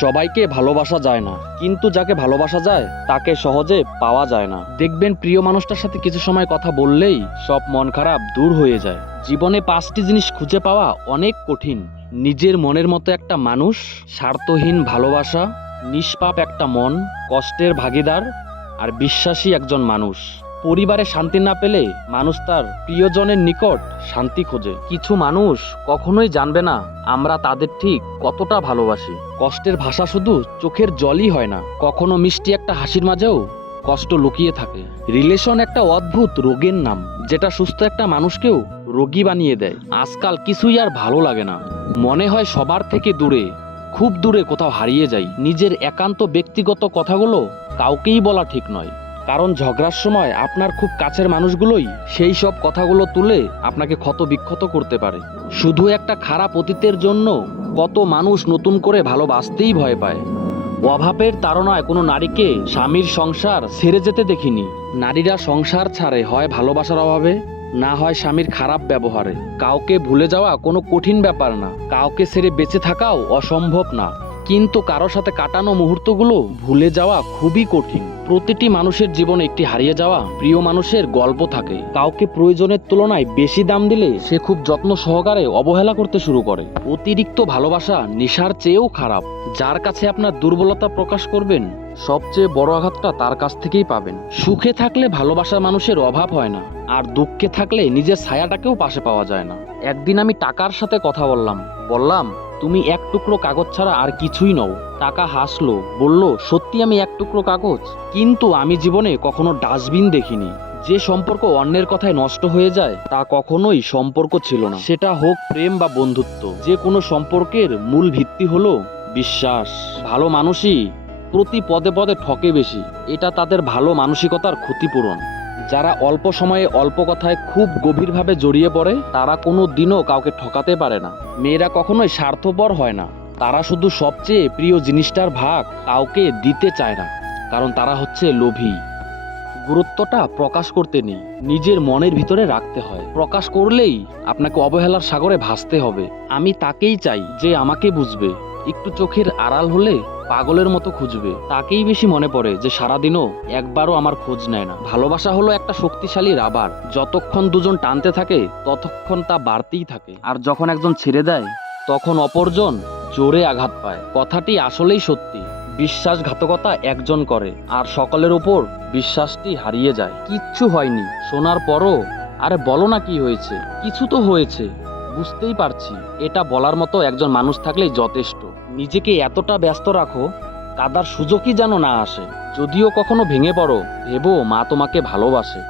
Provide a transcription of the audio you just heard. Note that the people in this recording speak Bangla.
সবাইকে ভালোবাসা যায় না, কিন্তু যাকে ভালোবাসা যায় তাকে সহজে পাওয়া যায় না। দেখবেন প্রিয় মানুষটার সাথে কিছু সময় কথা বললেই সব মন খারাপ দূর হয়ে যায়। জীবনে 5টি জিনিস খুঁজে পাওয়া অনেক কঠিন: নিজের মনের মতো একটা মানুষ, স্বার্থহীন ভালোবাসা, নিষ্পাপ একটা মন, কষ্টের ভাগিদার আর বিশ্বাসী একজন মানুষ। পরিবারে শান্তি না পেলে মানুষ তার প্রিয়জনের নিকট শান্তি খোঁজে। কিছু মানুষ কখনোই জানবে না আমরা তাদের ঠিক কতটা ভালোবাসি। কষ্টের ভাষা শুধু চোখের জলই হয় না, কখনো মিষ্টি একটা হাসির মাঝেও কষ্ট লুকিয়ে থাকে। রিলেশন একটা অদ্ভুত রোগের নাম, যেটা সুস্থ একটা মানুষকেও রোগী বানিয়ে দেয়। আজকাল কিছুই আর ভালো লাগে না, মনে হয় সবার থেকে দূরে, খুব দূরে কোথাও হারিয়ে যাই। নিজের একান্ত ব্যক্তিগত কথাগুলো কাউকেই বলা ঠিক নয়, কারণ ঝগড়ার সময় আপনার খুব কাছের মানুষগুলোই সেই সব কথাগুলো তুলে আপনাকে ক্ষত বিক্ষত করতে পারে। শুধু একটা খারাপ অতীতের জন্য কত মানুষ নতুন করে ভালোবাসতেই ভয় পায়। অভাবের তাড়নায় কোনো নারীকে স্বামীর সংসার ছেড়ে যেতে দেখিনি। নারীরা সংসার ছাড়ে হয় ভালোবাসার অভাবে, না হয় স্বামীর খারাপ ব্যবহারে। কাউকে ভুলে যাওয়া কোনো কঠিন ব্যাপার না, কাউকে ছেড়ে বেঁচে থাকাও অসম্ভব না, কিন্তু কারোর সাথে কাটানো মুহূর্তগুলো ভুলে যাওয়া খুবই কঠিন। প্রতিটি মানুষের জীবনে একটি হারিয়ে যাওয়া প্রিয় মানুষের গল্প থাকে। কাউকে প্রয়োজনের তুলনায় বেশি দাম দিলে সে খুব যত্ন সহকারে অবহেলা করতে শুরু করে। অতিরিক্ত ভালোবাসা নেশার চেয়েও খারাপ। যার কাছে আপনার দুর্বলতা প্রকাশ করবেন, সবচেয়ে বড় আঘাতটা তার কাছ থেকেই পাবেন। সুখে থাকলে ভালোবাসার মানুষের অভাব হয় না, আর দুঃখে থাকলে নিজের ছায়াটাকেও পাশে পাওয়া যায় না। একদিন আমি টাকার সাথে কথা বললাম তুমি এক টুকরো কাগজ ছাড়া আর কিছুই নও। টাকা হাসলো, বলল সত্যি আমি এক টুকরো কাগজ? কিন্তু আমি জীবনে কখনো ডাস্টবিন দেখিনি। যে সম্পর্ক অন্যের কথায় নষ্ট হয়ে যায় তা কখনোই সম্পর্ক ছিল না, সেটা হোক প্রেম বা বন্ধুত্ব। যে কোনো সম্পর্কের মূল ভিত্তি হলো বিশ্বাস। ভালো মানুষই প্রতি পদে পদে ঠকে বেশি, এটা তাদের ভালো মানসিকতার ক্ষতিপূরণ। যারা অল্প সময়ে অল্প কথায় খুব গভীরভাবে জড়িয়ে পড়ে তারা কোনো দিনও কাউকে ঠকাতে পারে না। মেয়েরা কখনোই স্বার্থপর হয় না, তারা শুধু সবচেয়ে প্রিয় জিনিসটার ভাগ কাউকে দিতে চায় না, কারণ তারা হচ্ছে লোভী। গুরুত্বটা প্রকাশ করতে নেই, নিজের মনের ভিতরে রাখতে হয়। প্রকাশ করলেই আপনাকে অবহেলার সাগরে ভাসতে হবে। আমি তাকেই চাই যে আমাকে বুঝবে, একটু চোখের আড়াল হলে পাগলের মতো খুঁজবে। তাকেই বেশি মনে পড়ে যে সারাদিনও একবারও আমার খোঁজ নেয় না। ভালোবাসা হলো একটা শক্তিশালী রাবার, যতক্ষণ দুজন টানতে থাকে ততক্ষণ তা বাড়তেই থাকে, আর যখন একজন ছেড়ে দেয় তখন অপরজন জোরে আঘাত পায়। কথাটি আসলেই সত্যি। বিশ্বাসঘাতকতা একজন করে আর সকলের উপর বিশ্বাসটি হারিয়ে যায়। কিচ্ছু হয়নি শোনার পরও আরে বলো না কি হয়েছে? কিছু তো হয়েছে, বুঝতেই পারছি। এটা বলার মতো একজন মানুষ থাকলেই যথেষ্ট। নিজেকে এতটা ব্যস্ত রাখো কাদার সুযোগই যেন না আসে। যদিও কখনো ভেঙে পড়ো, ভেবো মা তোমাকে ভালোবাসে।